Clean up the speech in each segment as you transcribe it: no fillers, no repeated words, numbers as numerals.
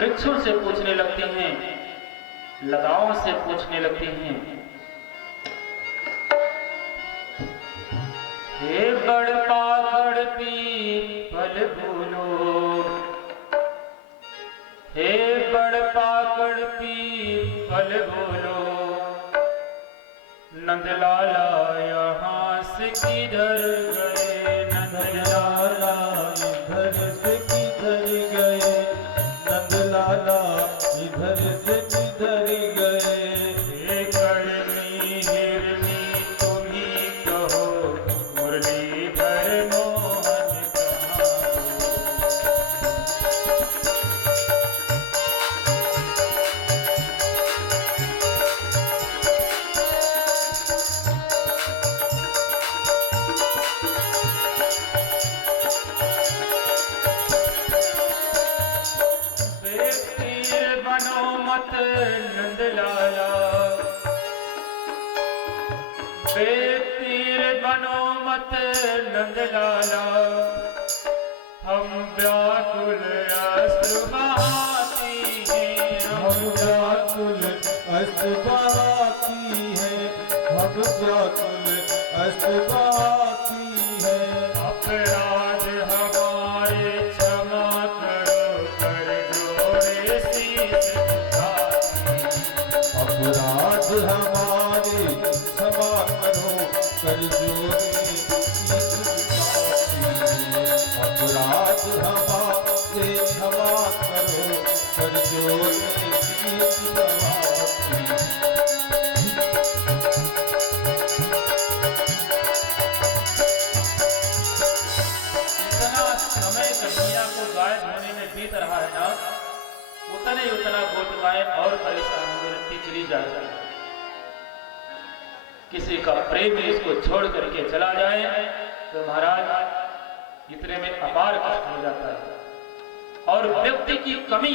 वृक्षों से पूछने लगती हैं, लताओं से पूछने लगती हैं, हे बड़ पाकड़ पीपल बोलो, हे बड़ पाकड़ पीपल बोलो, नंदलाला यहाँ से किधर गए, नंदलाला इधर से किधर गए, नंदलाला इधर से किधर गए। हे कर्मी हिरनी तुम ही कहो, मुरलीधर मोहन कहाँ तीर बनो मत नंदलाला, बेतीर बनो मत नंदलाला, हम व्याकुल अश्रु बहाती हैं, हम व्याकुल अश्रु बहाती है, हम व्याकुल अश्रु बहाती है। अपराध हमारे क्षमा करो, कर जोड़े शीश झुकाती। अपराध हमारे क्षमा करो, कर जोड़े शीश झुकाती है। अपराध हमारे क्षमा करो, कर जोड़े शीश झुकाती है। जितना समय कन्हैया को गाय धोने में बीत रहा है ना, उतना गोपिकाएं और परेशान होती चली जा रही है। किसी का प्रेमी इसको छोड़ करके चला जाए तो महाराज इतने में अपार कष्ट हो जाता है। और व्यक्ति की कमी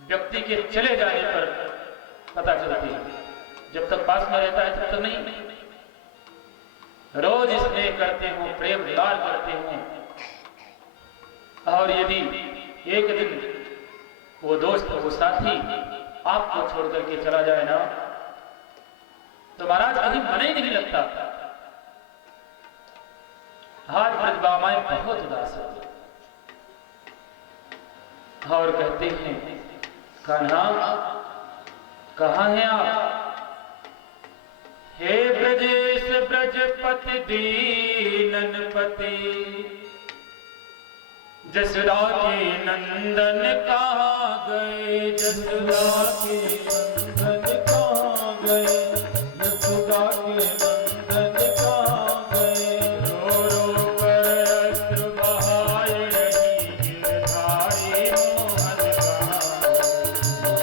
व्यक्ति के चले जाने पर पता चलती है, जब तक पास में रहता है तब तक नहीं। रोज स्नेह करते हो, प्रेम प्यार करते हो, और यदि एक दिन वो दोस्त वो साथी आपको छोड़ करके चला जाए ना, तो महाराज कहीं मन ही नहीं लगता। हाथ ब्रजबामाएं बहुत उदास होती और कहते हैं, कान्हा कहाँ हैं आप? हे ब्रजेश ब्रजपति दीननपति, जसुदा के नंदन कहाँ गए, जसुदा के नंदन कहाँ गए, यशोदा के नंदन कहाँ गए। रो रो कर अश्रु बहाए रही गिरधारी मोहन कहाँ गए।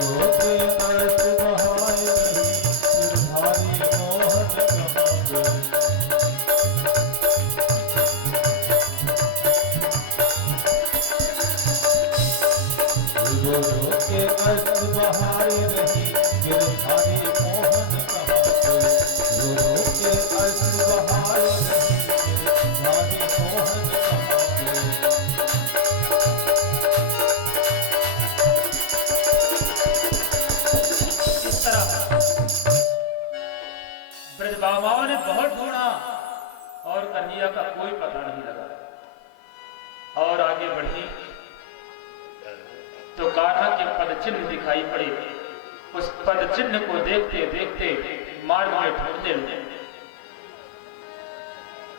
रोते अश्रु बहाए रही गिरधारी मोहन कहाँ गए। रो रो के अश्रु बहाए रही गिरधारी मोहन कहाँ गए। रो रो के अश्रु बहाए रही गिरधारी मोहन कहाँ गए। इस तरह ब्रजबामाओं ने बहुत ढूंढा और कन्हैया का कोई पता नहीं लगा। और आगे बढ़ी तो कान्हा के पद चिन्ह दिखाई पड़े। उस पद चिन्ह को देखते देखते मार्ग में ढूंढने लगे।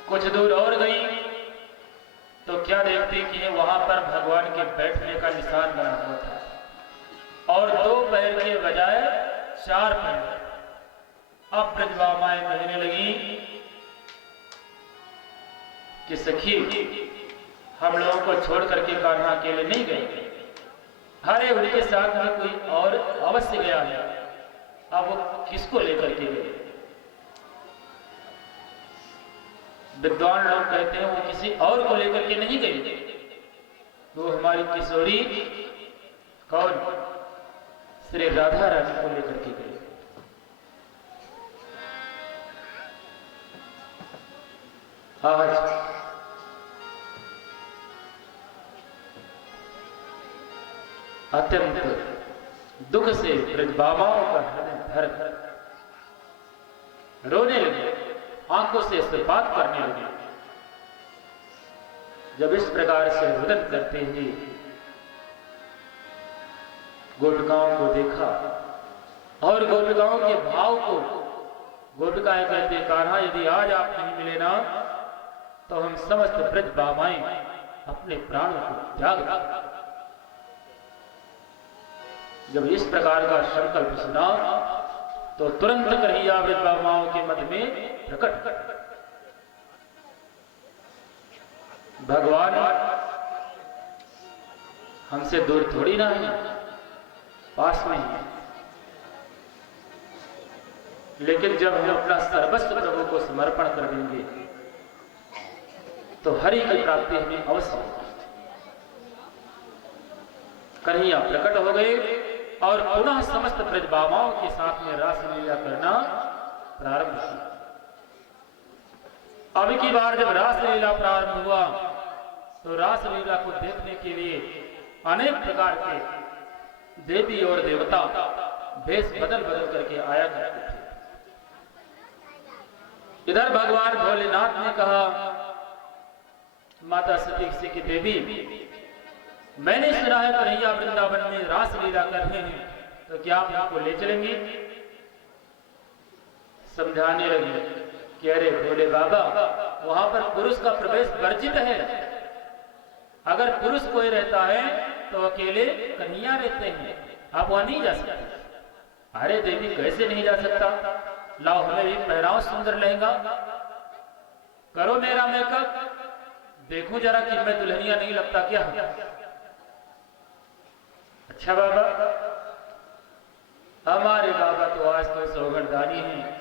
कुछ दूर और गई तो क्या देखती कि वहां पर भगवान के बैठने का निशान बना हुआ था, और 2 पैर के बजाय 4 पैर। अब ब्रजबामाएं कहने लगी कि सखी, हम लोगों को छोड़ करके कान्हा अकेले नहीं गए, अरे उनके साथ में कोई और अवश्य गया है। अब वो किसको लेकर के गए? विद्वान लोग कहते हैं वो किसी और को लेकर के नहीं गए, वो हमारी किशोरी कौन, श्री राधा रानी को लेकर के गए। आज अत्यंत दुख से ब्रजबामाओं का हृदय भर रोने लगे, आंखों से अश्रुपात करने लगे। जब इस प्रकार से रुदन करते हुए गोपिकाओं को देखा और गोपिकाओं के भाव को, गोपिकाएं कहते, कान्हा यदि आज आप नहीं मिले ना तो हम समस्त ब्रजबामाएं अपने प्राणों को त्याग दें। जब इस प्रकार का संकल्प सुना तो तुरंत कन्हैया ब्रजबामाओं के मध्य में प्रकट। भगवान हमसे दूर थोड़ी ना है, पास में है, लेकिन जब हम अपना सर्वस्व प्रभु को समर्पण कर देंगे तो हरि की प्राप्ति हमें अवश्य होगी। कन्हैया प्रकट हो गए और पुनः समस्त ब्रजबामाओं के साथ में रासलीला करना प्रारंभ किया। अब की बार जब रासलीला प्रारंभ हुआ तो रासलीला को देखने के लिए अनेक प्रकार के देवी और देवता भेष बदल बदल करके आया करते थे। इधर भगवान भोलेनाथ ने कहा, माता सती की देवी, मैंने सुना है कन्हैया वृंदावन में रासलीला कर रहे हैं, तो क्या आप हमको ले चलेंगी? समझाने लगे कि अरे भोले बाबा, वहां पर पुरुष का प्रवेश वर्जित है। अगर पुरुष कोई रहता है तो अकेले कन्हैया रहते हैं, आप वहां नहीं जा सकते। अरे देवी, कैसे नहीं जा सकता? लाओ हमें भी पहनाओ सुंदर लहंगा, करो मेरा मेकअप, देखो जरा कि मैं दुल्हनिया नहीं लगता क्या? अच्छा बाबा, हमारे बाबा तो आज तो सौगंधदानी हैं।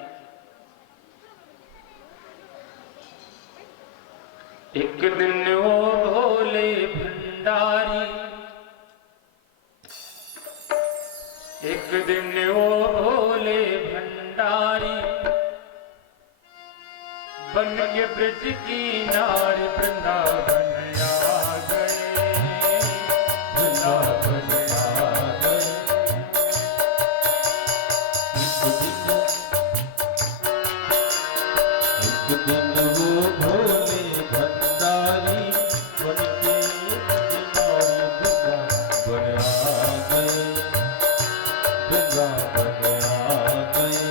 एक दिन वो भोले भंडारी, एक दिन वो भोले भंडारी बन के ब्रज की नारी वृंदावन आ गए, वृंदावन आ गए। एक दिन वो भोले भंडारी बन के वृंदावन आ गए, वृंदावन आ गए।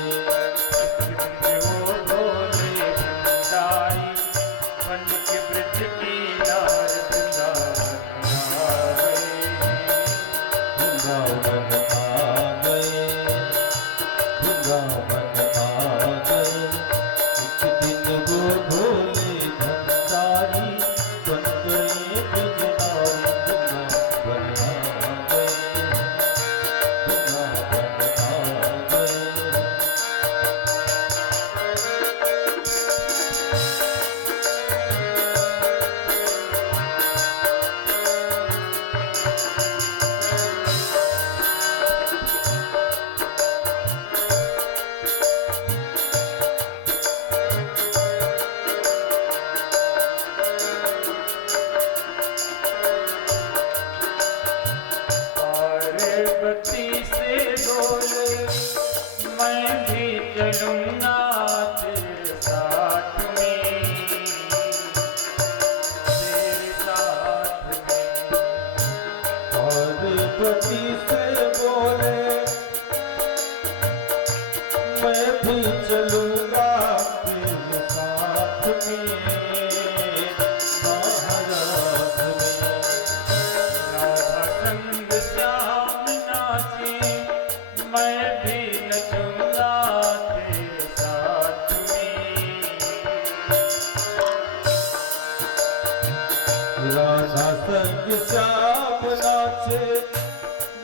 राधा संग श्याम नाचे,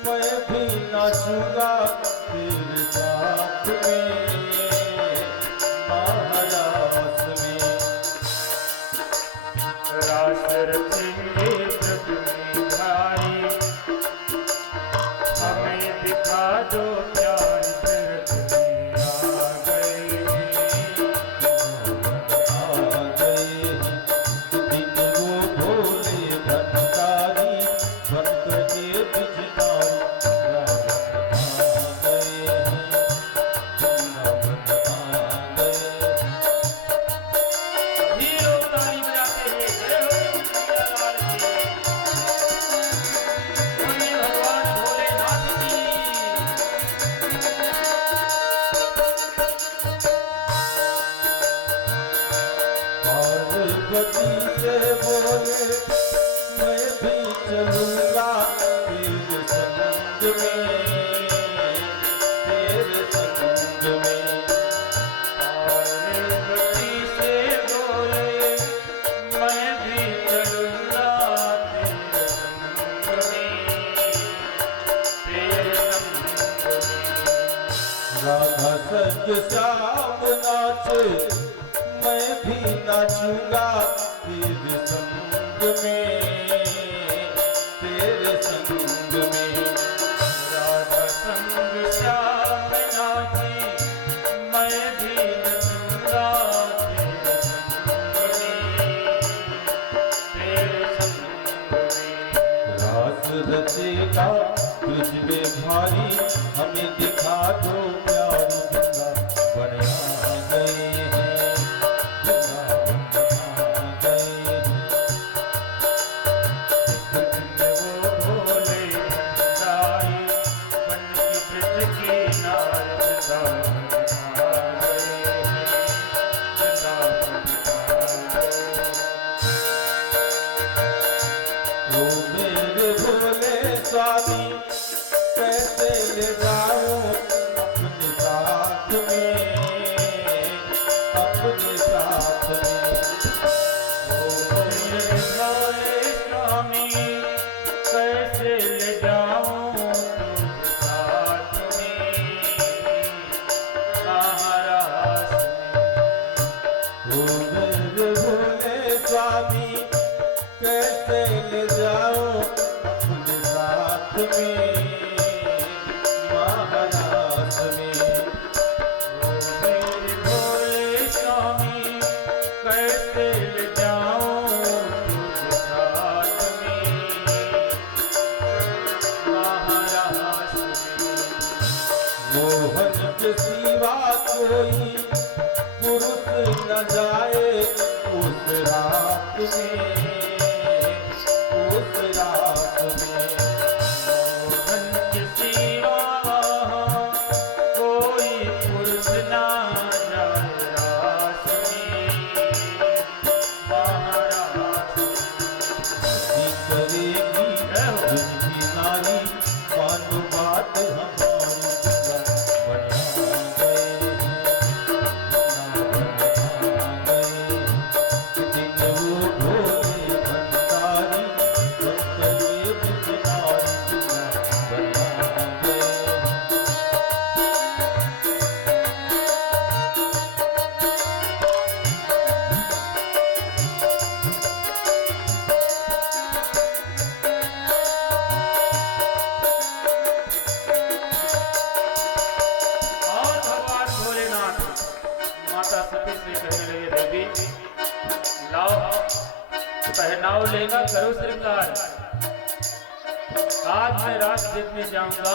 मैं भी नाचूंगा तेरे साथ में, महारास में। रास रचेंगे प्रभु निधारी, हमें दिखा दो प्यार तीर्थ में आ गए, आ गए। दिन वो भोले भंडारी बन के बिजनारी चलूंगा तेरे संग में, तेरे संग में। पार्वती से बोले मैं भी चलूंगा तेरे संग में, तेरे संग में। राधा संग श्याम नाचे, मैं भी नाचूंगा तेरे संग में, तेरे संग में। राधा संग श्याम नाचे, मैं भी नचूंगा तेरे संग में, तेरे संग में। रास रचेगा तुझ में भारी, हमें दिखा दो प्यारी गंगा बना गए हैं, वृंदावन बना गए हैं। वो भोले भंडारी, पंडित ब्रज की नार वृंदावन आ गए हैं, वृंदावन आ गए। ओ मेरे भोले स्वामी, कैसे ले जाऊं अपने साथ में, अपने साथ में। ओ मेरे भोले स्वामी, कैसे ले जाऊं तुझे साथ में, महाराज में। ओ मेरे भोले स्वामी, कैसे ले जाऊं अपने साथ में, महाराज में। ओ मेरे भोले स्वामी, कैसे ले जाऊं तुझे साथ में, महाराज में। मोहन के सिवा कोई पुरुष न जाए उस रात में, उस रात में। मोहन के सिवा कोई पुरुष ना जाए रास में, महाराज मस्ती करेगी उनकी नारी, मानो बात हमारी गंगा बना गए हैं, वृंदावन बना गए हैं। दिन वो भोले भंडारी, भक्तवे बिचनारी गंगा बना गए हैं। और भगवान भोलेनाथ माता सती से कहने लगे, देवी लाओ पहनाओ लेगा, करो श्रृंगार। आज मैं रात देखने जाऊंगा,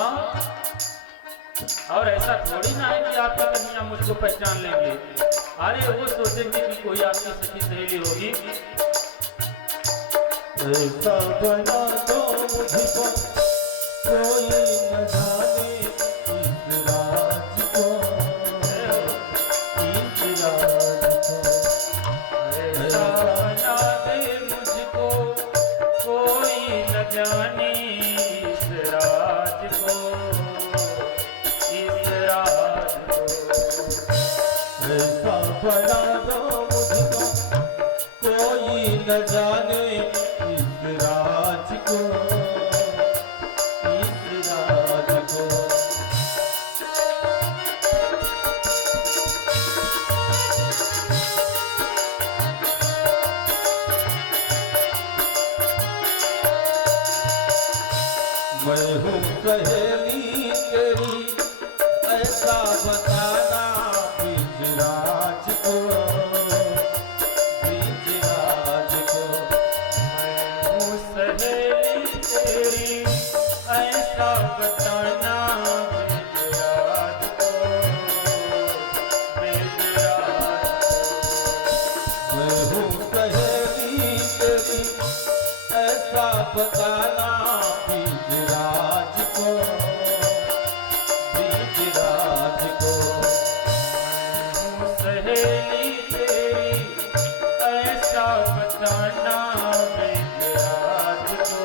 और ऐसा थोड़ी ना है कि आपका कन्हैया मुझको पहचान लेंगे। अरे वो सोचेंगे कि कोई आपकी सखी सहेली होगी। ऐसा बना दो मुझको कोई न जाने इस राज को, इस राज को। ऐसा बना दे मुझको कोई न जाने इस राज को, इस राज को। ऐसा बना दो मुझको कोई न जाने इस राज को, इस राज को। मैं हूँ सहेली तेरी, ऐसा बताना ब्रिजराज को, ब्रिजराज को। मैं हूँ सहेली तेरी, ऐसा बताना ब्रिजराज को, ब्रिजराज को। मैं हूँ सहेली तेरी, ऐसा बताना ब्रिजराज को, ब्रिजराज को। मैं हूँ सहेली तेरी, ऐसा बताना ब्रिजराज को,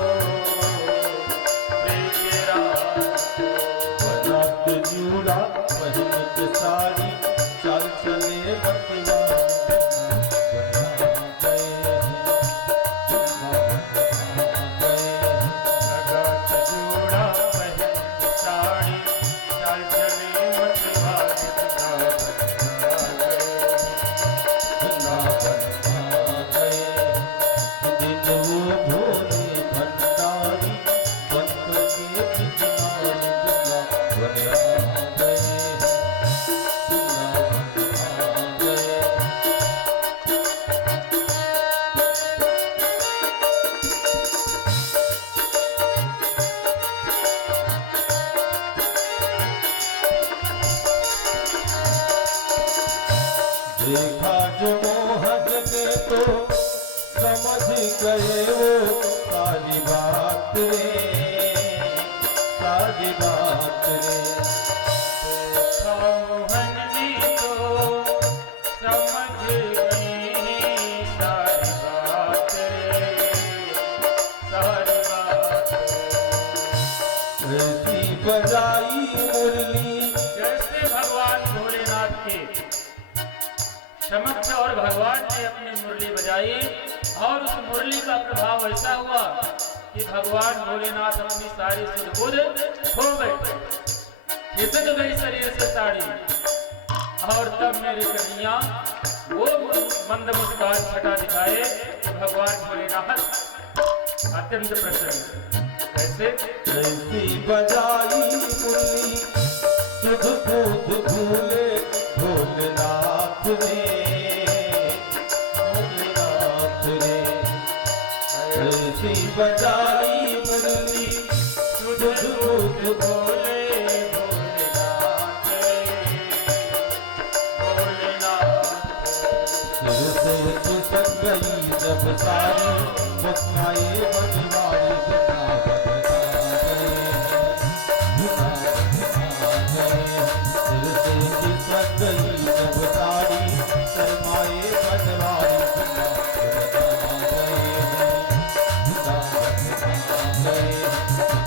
देखा जो मोहन ने तो समझ गए वो सारी बात रे, सारी बात रे। मोहन ने तो समझ गए सारी बात रे, सारी बात रे। ऐसी बजाई मुरली जैसे भगवान भोलेनाथ के समक्ष और भगवान ने अपनी मुरली बजाई और उस मुरली का प्रभाव ऐसा हुआ कि भगवान भोलेनाथ अपनी सारी सुध-बुध खो बैठे, खिसक गई शरीर से साड़ी। और तब मेरी कन्या वो मंद मुस्कान छटा दिखाए कि भगवान भोलेनाथ अत्यंत प्रसन्न। कैसे? ऐसी बजाई मुरली सुध बुध भूले भोलेनाथ रे, भोलेनाथ रे। ऐसी बजाई मुरली सुध बुध भोले भोलेनाथ रे, भोलेनाथ। सिर से खिसक गई जब सारी बदनाए बदवारी बिना बदना गए, सिर से खिसक गई जब सारी शर्माए बदवारी बिना बदना गए।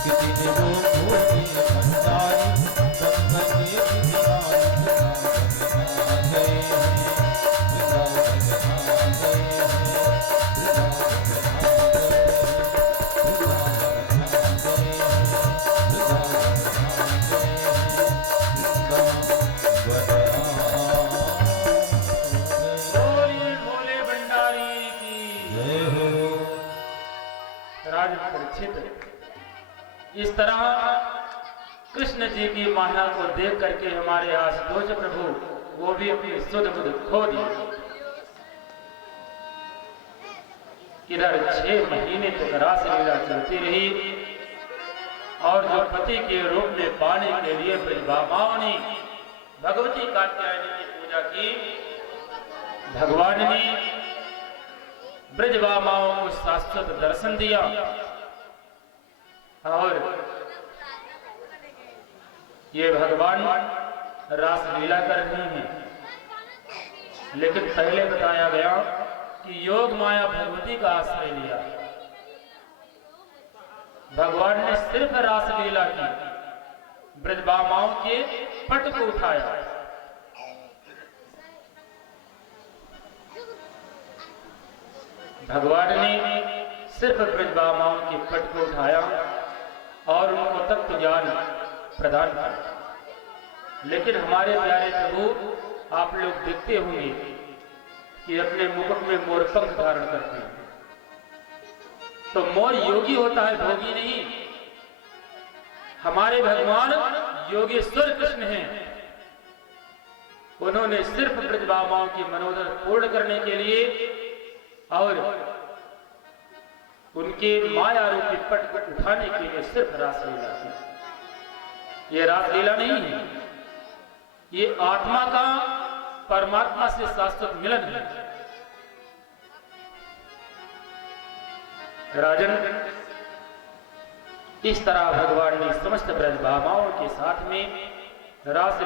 किसी ने वो भोले भंडारी संगने बिगाड़ी बिना बदना गए। बोलिए भोले भंडारी की। राजन परीक्षित, इस तरह कृष्ण जी की माया को देख करके हमारे आशुतोष प्रभु वो भी अपनी सुध बुध खो दी। इधर 6 महीने तक रास लीला चलती रही और जो पति के रूप में पाने के लिए ब्रजभामाओं ने भगवती कात्यायनी की पूजा की, भगवान ने ब्रजभामाओं को शाश्वत दर्शन दिया और ये भगवान रास लीला कर रहे हैं। लेकिन पहले बताया गया कि योग माया भगवती का आश्रय लिया। भगवान ने सिर्फ रास लीला की, ब्रजभामाओं के पट को उठाया। भगवान ने सिर्फ ब्रजभामाओं के पट को उठाया और उनको तत्व ज्ञान प्रदान किया। लेकिन हमारे प्यारे प्रभु आप लोग देखते होंगे कि अपने मुख में मोरपंख धारण करते हैं। तो मोर योगी होता है, भोगी नहीं। हमारे भगवान योगेश्वर कृष्ण हैं। उन्होंने सिर्फ ब्रजभामाओं की मनोरथ पूर्ण करने के लिए और उनके माया रूपी पट को उठाने के लिए सिर्फ रासलीला की। ये रासलीला नहीं है, ये आत्मा का परमात्मा से शाश्वत मिलन है। राजन, इस तरह भगवान ने समस्त ब्रजभामाओं के साथ में रास